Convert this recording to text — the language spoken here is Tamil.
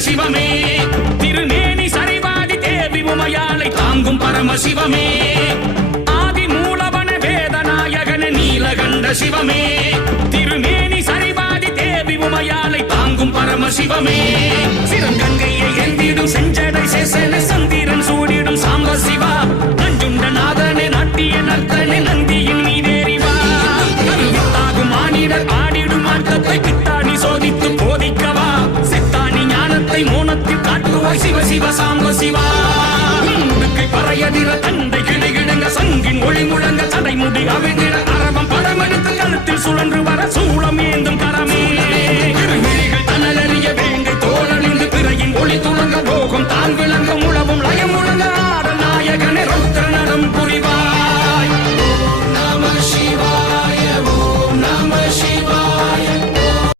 சிவமே திருமேனி சரிவாதி தேவி உமையாளை தாங்கும் பரமசிவமே ஆதி மூலவன வேதநாயகன நீலகண்ட சிவமே திருமேனி சரிவாதி தேவி உமையாளை தாங்கும் பரமசிவமே சிறங்கங்கையை எந்திடும் செஞ்சடை சேசன சந்திரன் சூடிடும் சாம்ப சிவா நஞ்சுண்ட நாதனே நாட்டிய நர்த்தனே நந்தியின் மீதேறிவா கருவித்தாகும் மானிடர் ஆடிடும் ஆட்டத்தை பித்தாணி சோதித்து போதிக்கவா செத்தானி ஞானத்தை மோனத்தில் காட்டுவாய் சிவ சிவ சாம்ப சிவா முடுக்கை பறையதிர தண்டை கிடுகிடுங்க சங்கின் ஒளி முழங்க சடை முடி அவிழ்ந்திட அரவம் படமெடுத்து கழுத்தில் சுழன்று வர சூளம் ஏந்தும் கரம்